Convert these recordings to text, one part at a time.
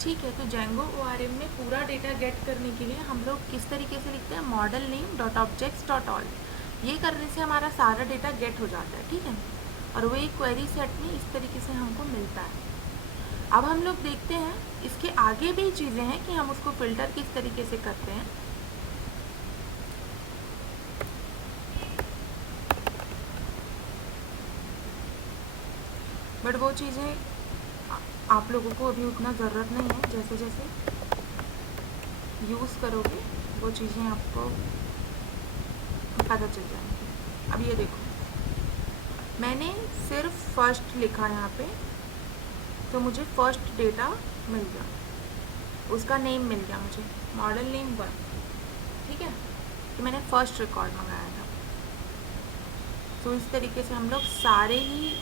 ठीक है, तो जेंगो ORM में पूरा डेटा गेट करने के लिए हम लोग किस तरीके से लिखते हैं, model name dot objects dot all. ये करने से हमारा सारा डेटा गेट हो जाता है, ठीक है। और वही क्वेरी सेट में इस तरीके से हमको मिलता है। अब हम लोग देखते हैं इसके आगे भी चीज़ें हैं कि हम उसको फ़िल्टर किस तरीके से करते हैं। बट वो चीज़ें आप लोगों को अभी उतना ज़रूरत नहीं है, जैसे जैसे यूज़ करोगे वो चीज़ें आपको पता चल जाएंगी। अब ये देखो, मैंने सिर्फ फर्स्ट लिखा यहाँ पे, तो मुझे फर्स्ट डेटा मिल गया, उसका नेम मिल गया मुझे, मॉडल नेम 1, ठीक है, कि मैंने फर्स्ट रिकॉर्ड मंगाया था। तो इस तरीके से हम लोग सारे ही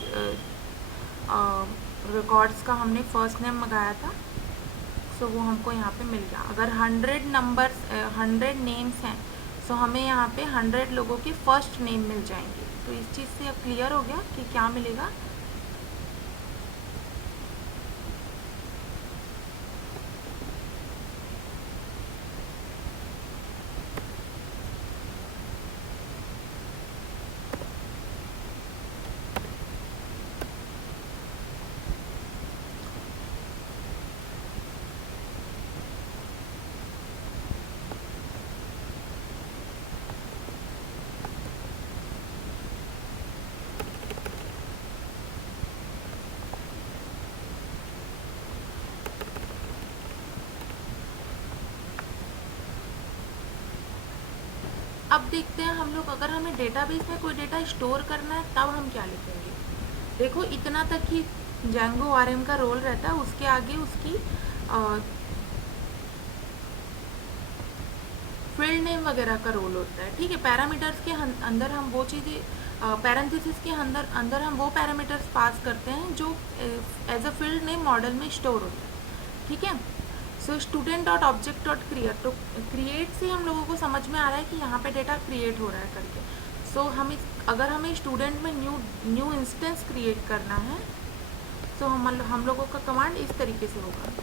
रिकॉर्ड्स का हमने फर्स्ट नेम मंगाया था, सो वो हमको यहाँ पे मिल गया। अगर 100 नंबर्स 100 नेम्स हैं, सो हमें यहाँ पे 100 लोगों के फर्स्ट नेम मिल जाएंगे। तो इस चीज़ से अब क्लियर हो गया कि क्या मिलेगा। अब देखते हैं हम लोग, अगर हमें डेटाबेस में कोई डेटा स्टोर करना है तब हम क्या लिखेंगे। देखो, इतना तक ही जेंगो ORM का रोल रहता है, उसके आगे उसकी फील्ड नेम वगैरह का रोल होता है, ठीक है। पैरामीटर्स के अंदर हम वो चीज़ें, पैरेंथेसिस के अंदर हम वो पैरामीटर्स पास करते हैं जो as a field name model में स्टोर होता है, ठीक है। So student dot object dot create, तो क्रिएट से हम लोगों को समझ में आ रहा है कि यहाँ पे डेटा क्रिएट हो रहा है करके। सो अगर हमें स्टूडेंट में न्यू इंस्टेंस क्रिएट करना है, तो हम लोगों का कमांड इस तरीके से होगा।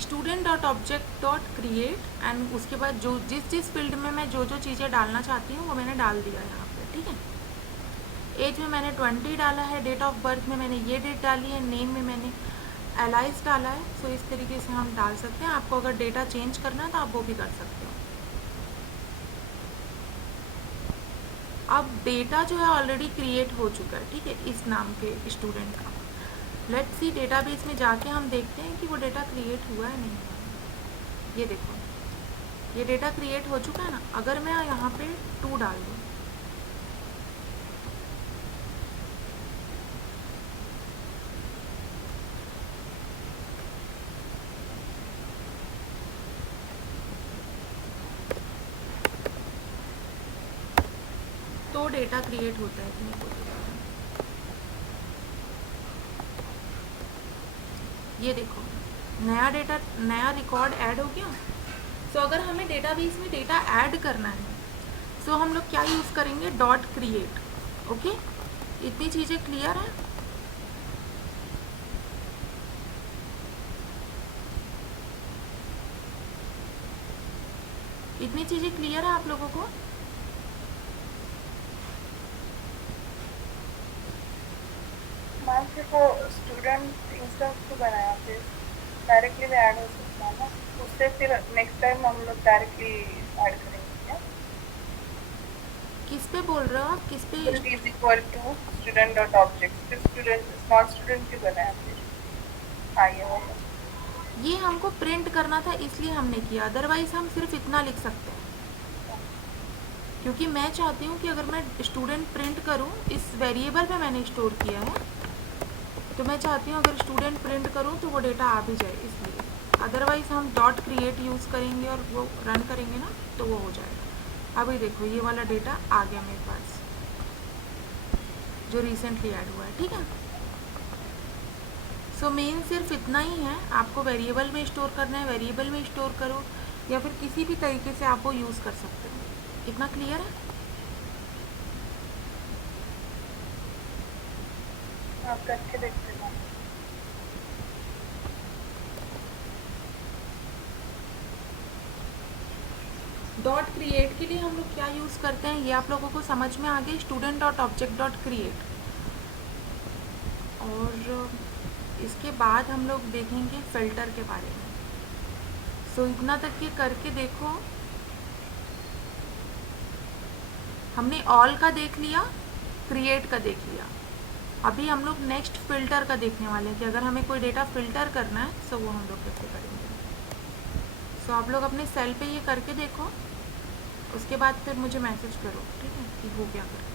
Student dot object dot create, and उसके बाद जो जिस फील्ड में मैं जो चीज़ें डालना चाहती हूँ वो मैंने डाल दिया यहाँ पे, ठीक है। एज में मैंने 20 डाला है, डेट ऑफ बर्थ में मैंने ये डेट डाली है, नेम में मैंने एलाइस डाला है। सो इस तरीके से हम डाल सकते हैं। आपको अगर डेटा चेंज करना है तो आप वो भी कर सकते हो। अब डेटा जो है ऑलरेडी क्रिएट हो चुका है, ठीक है, इस नाम के स्टूडेंट का। लेट्स सी, डेटाबेस में जाके हम देखते हैं कि वो डेटा क्रिएट हुआ है नहीं हुआ। ये देखो, ये डेटा क्रिएट हो चुका है ना। अगर मैं यहाँ पे 2 डाल दूँ, तो डेटा क्रिएट होता है कि नहीं होता है। ये देखो, नया रिकॉर्ड ऐड हो गया। सो अगर हमें डेटाबेस में डेटा ऐड करना है, सो हम लोग क्या यूज़ करेंगे, डॉट क्रिएट। ओके, इतनी चीज़ें क्लियर है। इतनी चीज़ें क्लियर है आप लोगों को। मैम सिर्फ वो स्टूडेंट इंस्टेंस को बनाया, फिर डायरेक्टली भी ऐड हो सकता है ना, उससे फिर नेक्स्ट टाइम हम लोग डायरेक्टली ऐड करेंगे क्या? किस पे बोल रहे हो आप, किस पे? Is equal to student dot object, फिर स्टूडेंट स्मॉल स्टूडेंट की बनाया फिर। हाँ, ये होगा। ये हमको प्रिंट करना था इसलिए हमने किया, अदरवाइज हम सिर्फ इतना लिख सकते हैं। क्योंकि मैं चाहती हूँ कि अगर मैं स्टूडेंट प्रिंट करूँ, इस वेरिएबल पे मैंने स्टोर किया है, तो मैं चाहती हूँ अगर स्टूडेंट प्रिंट करूँ तो वो डेटा आ भी जाए, इसलिए। अदरवाइज़ हम डॉट क्रिएट यूज़ करेंगे और वो रन करेंगे ना, तो वो हो जाएगा। अभी देखो, ये वाला डेटा आ गया मेरे पास, जो रिसेंटली ऐड हुआ है, ठीक है। सो मेन सिर्फ इतना ही है, आपको वेरिएबल में स्टोर करना है, वेरिएबल में स्टोर करो, या फिर किसी भी तरीके से आप वो यूज़ कर सकते हो। इतना क्लियर है? आप करके देखते हैं। डॉट क्रिएट के लिए हम लोग क्या यूज़ करते हैं ये आप लोगों को समझ में आ गया, student dot object dot create. और इसके बाद हम लोग देखेंगे फ़िल्टर के बारे में। सो इतना तक ये करके देखो, हमने ऑल का देख लिया, क्रिएट का देख लिया। अभी हम लोग नेक्स्ट फ़िल्टर का देखने वाले हैं कि अगर हमें कोई डेटा फ़िल्टर करना है तो वो हम लोग कैसे करेंगे। सो आप लोग अपने सेल पे ये करके देखो, उसके बाद फिर मुझे मैसेज करो, ठीक है, कि हो क्या करके।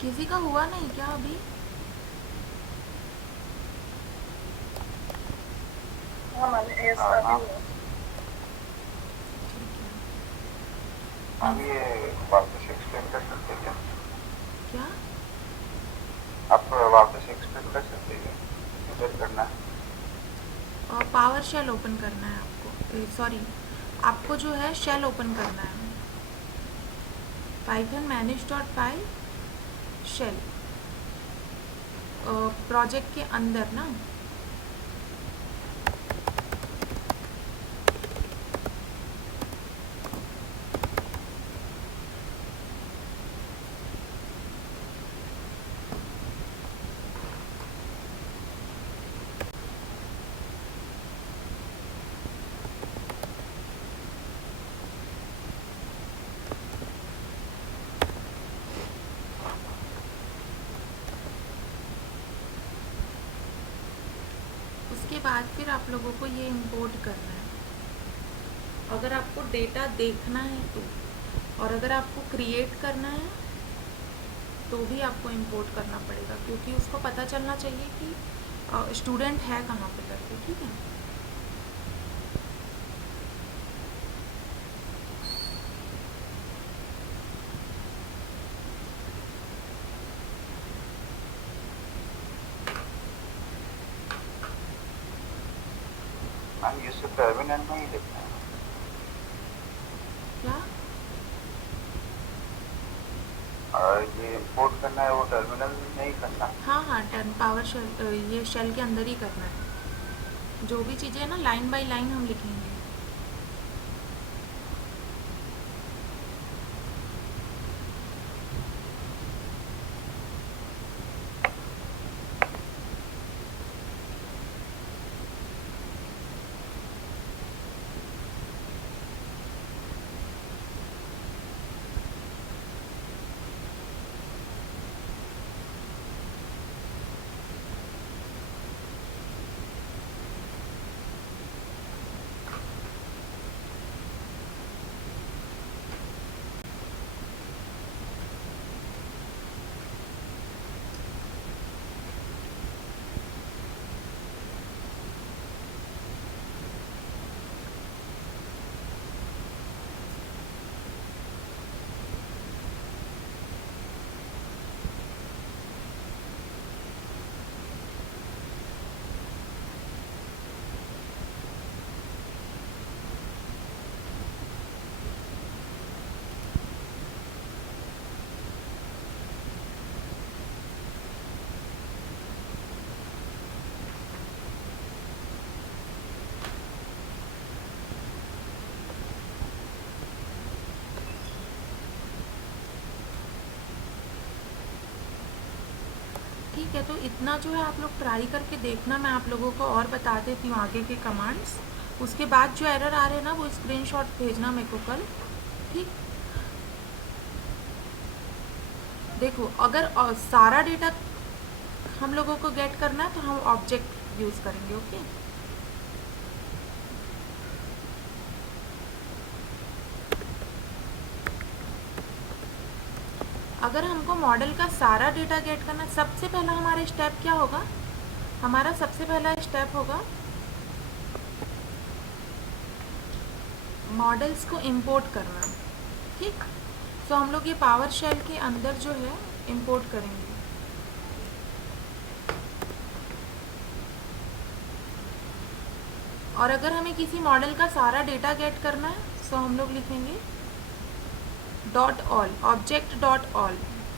किसी का हुआ नहीं क्या अभी? हाँ मैम, यस हाँ अभी मैम। हुआ। ठीक है। मैम ये वापस एक्सप्लेन कर सकते हैं क्या? क्या? आप वापस एक्सप्लेन कर सकते हैं क्या यूजर करना है? पावर शेल ओपन करना है आपको, सॉरी, आपको जो है शेल ओपन करना है। पाइथन मैनेज डॉट पाई शेल प्रोजेक्ट के अंदर ना। उसके बाद फिर आप लोगों को ये इंपोर्ट करना है, अगर आपको डेटा देखना है तो। और अगर आपको क्रिएट करना है तो भी आपको इंपोर्ट करना पड़ेगा, क्योंकि उसको पता चलना चाहिए कि स्टूडेंट है कहाँ पे करके, ठीक है। मैम ये सिर्फ टर्मिनल में ही लिखना है। क्या? और ये इंपोर्ट करना है वो टर्मिनल में नहीं करना। हाँ हाँ, टर्न पावर शेल, ये शेल के अंदर ही करना है। जो भी चीज़ें हैं ना, लाइन बाय लाइन हम लिखेंगे। ठीक है, तो इतना जो है आप लोग ट्राई करके देखना। मैं आप लोगों को और बता देती हूँ आगे के कमांड्स। उसके बाद जो एरर आ रहे हैं ना, वो स्क्रीनशॉट भेजना मेरे को कल, ठीक। देखो, अगर सारा डेटा हम लोगों को गेट करना है तो हम ऑब्जेक्ट यूज़ करेंगे, ओके। अगर हमको मॉडल का सारा डेटा गेट करना, सबसे पहला हमारा स्टेप क्या होगा? हमारा सबसे पहला स्टेप होगा मॉडल्स को इंपोर्ट करना, ठीक। तो हम लोग ये पावर शेल के अंदर जो है इंपोर्ट करेंगे। और अगर हमें किसी मॉडल का सारा डेटा गेट करना है तो हम लोग लिखेंगे dot all, object dot all,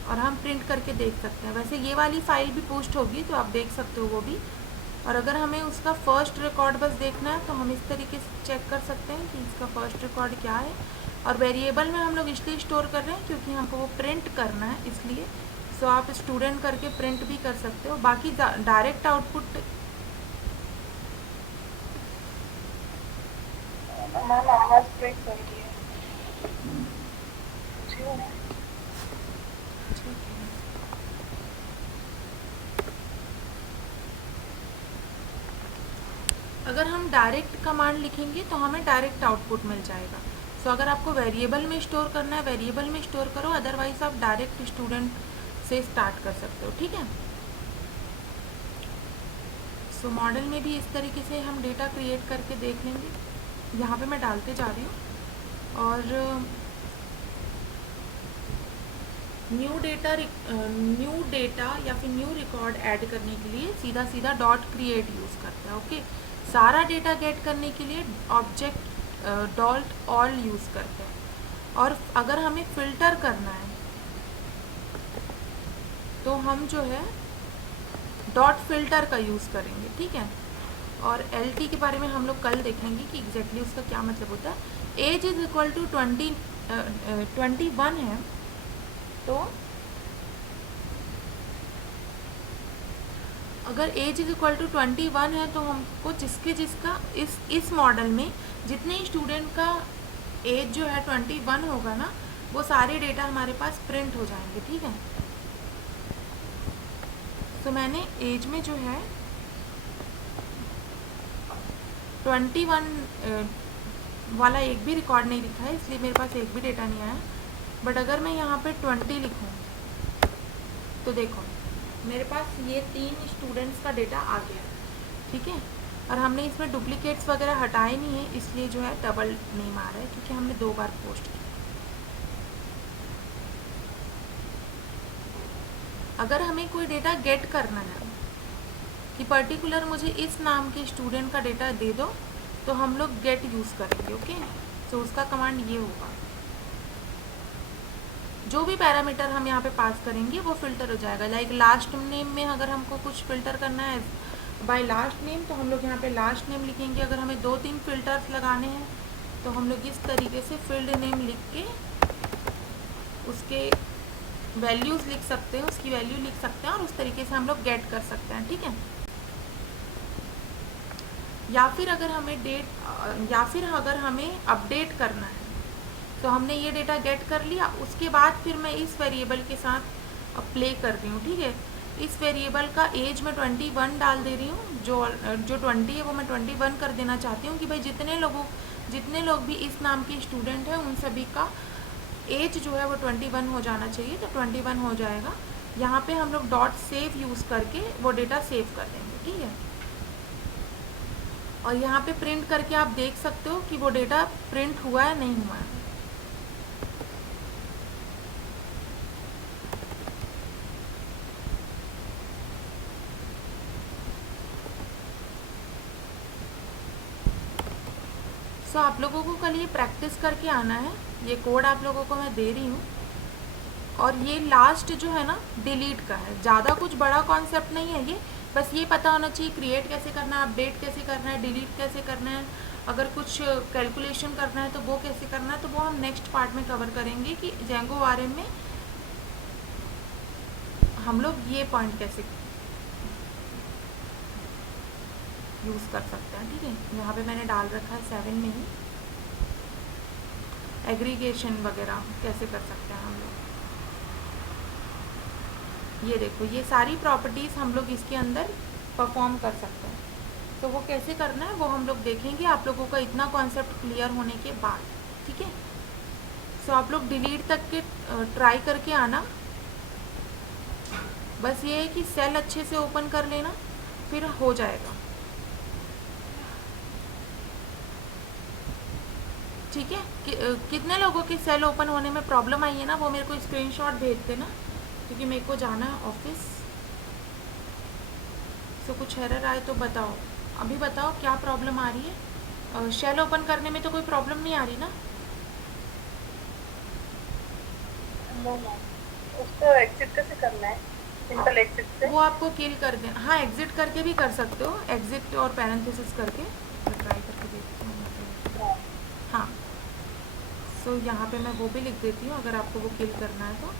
और हम प्रिंट करके देख सकते हैं। वैसे ये वाली फाइल भी पोस्ट होगी तो आप देख सकते हो वो भी। और अगर हमें उसका फर्स्ट रिकॉर्ड बस देखना है तो हम इस तरीके से चेक कर सकते हैं कि इसका फर्स्ट रिकॉर्ड क्या है। और वेरिएबल में हम लोग इसलिए स्टोर कर रहे हैं क्योंकि हमको वो प्रिंट करना है, इसलिए। सो आप स्टूडेंट करके प्रिंट भी कर सकते हो। बाकी डायरेक्ट आउटपुट मैम आवाज ब्रेक कर रही है। जी हो रहा है? अगर हम डायरेक्ट कमांड लिखेंगे तो हमें डायरेक्ट आउटपुट मिल जाएगा। सो अगर आपको वेरिएबल में स्टोर करना है, वेरिएबल में स्टोर करो, अदरवाइज आप डायरेक्ट स्टूडेंट से स्टार्ट कर सकते हो, ठीक है। सो मॉडल में भी इस तरीके से हम डेटा क्रिएट करके देख लेंगे। यहाँ पे मैं डालते जा रही हूँ। और न्यू डेटा या फिर न्यू रिकॉर्ड ऐड करने के लिए सीधा सीधा डॉट क्रिएट यूज़ करते हैं, ओके। सारा डेटा गेट करने के लिए ऑब्जेक्ट डॉट ऑल यूज़ करते हैं। और अगर हमें फ़िल्टर करना है तो हम जो है डॉट फिल्टर का यूज़ करेंगे, ठीक है। और LT के बारे में हम लोग कल देखेंगे कि एग्जैक्टली उसका क्या मतलब होता है। एज इज़ इक्वल टू 21 है, तो अगर एज इज़ इक्वल टू 21 है तो हमको जिसका इस मॉडल में जितने स्टूडेंट का एज जो है 21 होगा ना, वो सारे डेटा हमारे पास प्रिंट हो जाएंगे, ठीक है। तो मैंने एज में जो है 21 वाला एक भी रिकॉर्ड नहीं लिखा है, इसलिए मेरे पास एक भी डेटा नहीं आया। बट अगर मैं यहाँ पे 20 लिखूँ तो देखो मेरे पास ये 3 स्टूडेंट्स का डेटा आ गया है, ठीक है। और हमने इसमें डुप्लीकेट्स वगैरह हटाए नहीं है, इसलिए जो है डबल नेम आ रहा है, क्योंकि हमने 2 बार पोस्ट किया। अगर हमें कोई डेटा गेट करना है कि पर्टिकुलर मुझे इस नाम के स्टूडेंट का डेटा दे दो, तो हम लोग गेट यूज़ करेंगे, ओके। तो उसका कमांड ये होगा, जो भी पैरामीटर हम यहाँ पे पास करेंगे वो फिल्टर हो जाएगा। लाइक लास्ट नेम में अगर हमको कुछ फिल्टर करना है बाय लास्ट नेम, तो हम लोग यहाँ पे लास्ट नेम लिखेंगे। अगर हमें 2-3 फिल्टर्स लगाने हैं तो हम लोग इस तरीके से फील्ड नेम लिख के उसके वैल्यूज़ लिख सकते हैं, उसकी वैल्यू लिख सकते हैं, और उस तरीके से हम लोग गेट कर सकते हैं, ठीक है। या फिर अगर हमें अपडेट करना है, तो हमने ये डेटा गेट कर लिया, उसके बाद फिर मैं इस वेरिएबल के साथ प्ले कर रही हूँ, ठीक है। इस वेरिएबल का एज मैं 21 डाल दे रही हूँ, जो 20 है वो मैं 21 कर देना चाहती हूँ कि भाई जितने लोग भी इस नाम के स्टूडेंट हैं उन सभी का एज जो है वो 21 हो जाना चाहिए, तो 21 हो जाएगा। यहाँ पे हम लोग डॉट सेव यूज़ करके वो डेटा सेव कर देंगे, ठीक है। और यहाँ पे प्रिंट करके आप देख सकते हो कि वो डेटा प्रिंट हुआ है नहीं हुआ है। सो आप लोगों को कल ये प्रैक्टिस करके आना है। ये कोड आप लोगों को मैं दे रही हूँ, और ये लास्ट जो है ना डिलीट का है, ज़्यादा कुछ बड़ा कॉन्सेप्ट नहीं है ये। बस ये पता होना चाहिए क्रिएट कैसे करना है, अपडेट कैसे करना है, डिलीट कैसे करना है, अगर कुछ कैलकुलेशन करना है तो वो कैसे करना है, तो वो हम नेक्स्ट पार्ट में कवर करेंगे कि जेंगो आरएम में हम लोग ये पॉइंट कैसे यूज़ कर सकते हैं, ठीक है। यहाँ पे मैंने डाल रखा है 7 में ही एग्रीगेशन वगैरह कैसे कर सकते हैं हम लोग। ये देखो, ये सारी प्रॉपर्टीज़ हम लोग इसके अंदर परफॉर्म कर सकते हैं। तो वो कैसे करना है वो हम लोग देखेंगे आप लोगों का इतना कॉन्सेप्ट क्लियर होने के बाद, ठीक है। सो आप लोग डिलीट तक के ट्राई करके आना। बस ये है कि सेल अच्छे से ओपन कर लेना, फिर हो जाएगा, ठीक है। कितने लोगों के सेल ओपन होने में प्रॉब्लम आई है ना, वो मेरे को स्क्रीनशॉट भेज देना, क्योंकि मेरे को जाना है ऑफिस। सो कुछ एरर आए तो बताओ, अभी बताओ क्या प्रॉब्लम आ रही है। शेल ओपन करने में तो कोई प्रॉब्लम नहीं आ रही ना? नो मैम, उसको एग्जिट कैसे करना है? सिंपल एग्जिट से वो आपको किल कर दें। हाँ, एग्जिट करके भी कर सकते हो, एग्जिट और पैरेंथेसिस करके। ट्राई करके देखती हूँ। हाँ, सो यहाँ पे मैं वो भी लिख देती हूँ अगर आपको वो किल करना है तो,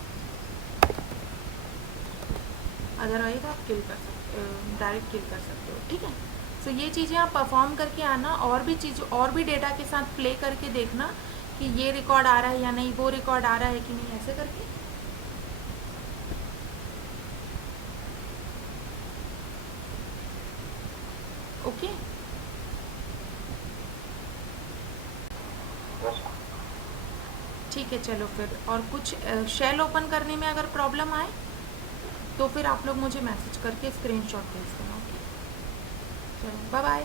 अदरवाइज आप किल कर सकते, डायरेक्ट किल कर सकते हो, ठीक है। सो ये चीज़ें आप परफॉर्म करके आना, और भी डेटा के साथ प्ले करके देखना कि ये रिकॉर्ड आ रहा है या नहीं, वो रिकॉर्ड आ रहा है कि नहीं, ऐसे करके। ओके, ठीक है, चलो फिर। और कुछ शेल ओपन करने में अगर प्रॉब्लम आए तो फिर आप लोग मुझे मैसेज करके स्क्रीनशॉट भेज देना, ओके। चलो, बाय बाय।